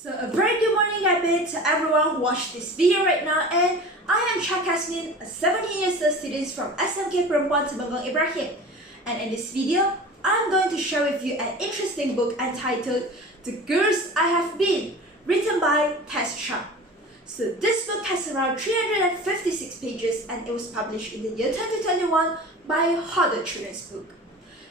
So a very good morning to everyone who watched this video right now, and I am Chia Casmin, a 17 years old student from SMK Perempuan Temenggong Ibrahim. And in this video, I'm going to share with you an interesting book entitled The Girls I Have Been, written by Chia. So this book has around 356 pages and it was published in the year 2021 by Harder Children's Book.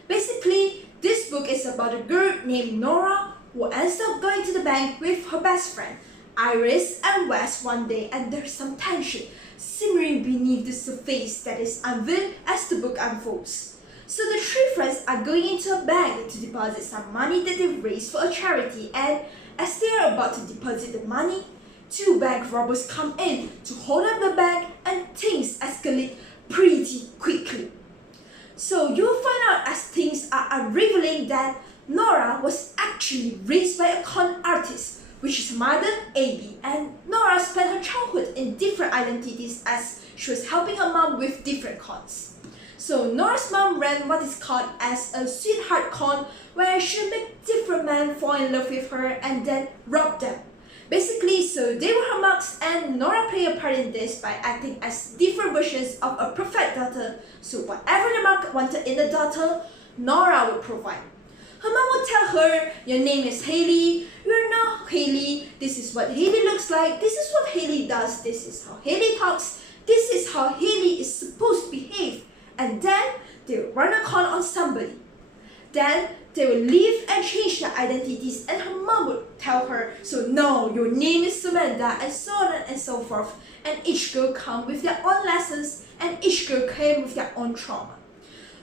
Basically, this book is about a girl named Nora who ends up going to the bank with her best friend, Iris and Wes one day, and there's some tension simmering beneath the surface that is unveiled as the book unfolds. So the three friends are going into a bank to deposit some money that they've raised for a charity, and as they are about to deposit the money, two bank robbers come in to hold up the bank and things escalate pretty quickly. So you'll find out as things are unraveling that Nora was actually raised by a con artist, which is her mother, Abby, and Nora spent her childhood in different identities as she was helping her mom with different cons. So Nora's mom ran what is called as a sweetheart con, where she would make different men fall in love with her and then rob them. Basically, so they were her mugs, and Nora played a part in this by acting as different versions of a perfect daughter. So whatever the mug wanted in a daughter, Nora would provide. Her mom would tell her, your name is Haley, you're not Haley, this is what Haley looks like, this is what Haley does, this is how Haley talks, this is how Haley is supposed to behave. And then they would run a con on somebody. Then they would leave and change their identities, and her mom would tell her, so no, your name is Samantha, and so on and so forth. And each girl come with their own lessons, and each girl came with their own trauma.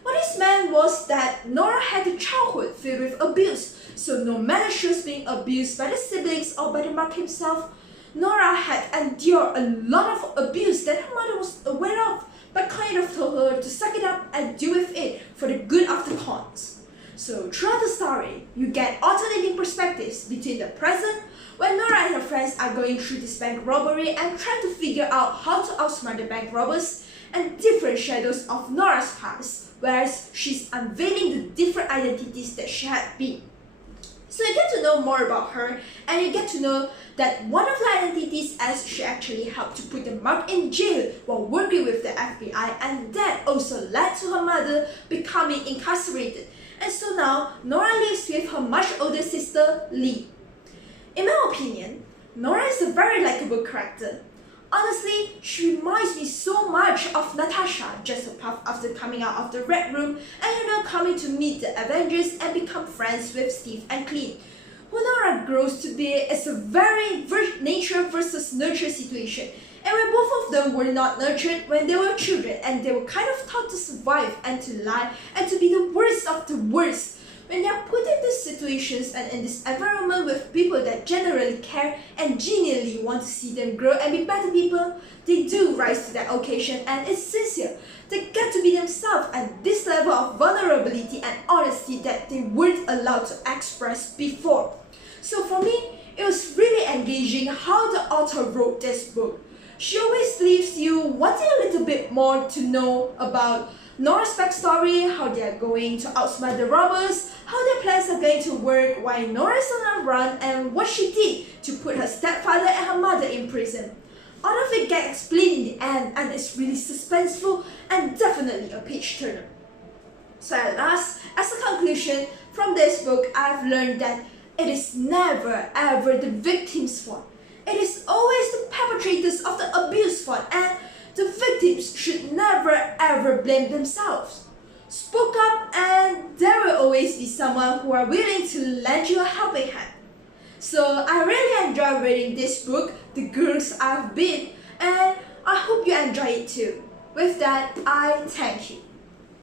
What this meant was that Nora had a childhood filled with abuse, so no matter she was being abused by the siblings or by the mark himself, Nora had endured a lot of abuse that her mother was aware of, but kind of told her to suck it up and deal with it for the good of the cons. So throughout the story, you get alternating perspectives between the present, when Nora and her friends are going through this bank robbery and trying to figure out how to outsmart the bank robbers, and different shadows of Nora's past, whereas she's unveiling the different identities that she had been. So you get to know more about her, and you get to know that one of the identities as she actually helped to put the mark in jail while working with the FBI, and that also led to her mother becoming incarcerated. And so now, Nora lives with her much older sister, Lee. In my opinion, Nora is a very likable character. Honestly, she reminds me so much of Natasha, just a puff after coming out of the Red Room and coming to meet the Avengers and become friends with Steve and Clint. Who Nora grows to be is a very nature versus nurture situation, and where both of them were not nurtured when they were children, and they were kind of taught to survive and to lie and to be the worst of the worst. When they are put in these situations and in this environment with people that generally care and genuinely want to see them grow and be better people, they do rise to that occasion, and it's sincere. They get to be themselves at this level of vulnerability and honesty that they weren't allowed to express before. So for me, it was really engaging how the author wrote this book. She always leaves you wanting a little bit more to know about Nora's backstory, how they are going to outsmart the robbers, how their plans are going to work, why Nora's on a run, and what she did to put her stepfather and her mother in prison. All of it gets explained in the end, and it's really suspenseful and definitely a page turner. So at last, as a conclusion from this book, I've learned that it is never ever the victim's fault. It is always the perpetrators of the abuse fault, and the victims should never ever blame themselves. Spoke up, and there will always be someone who are willing to lend you a helping hand. So I really enjoy reading this book, The Girls I've Been, and I hope you enjoy it too. With that, I thank you.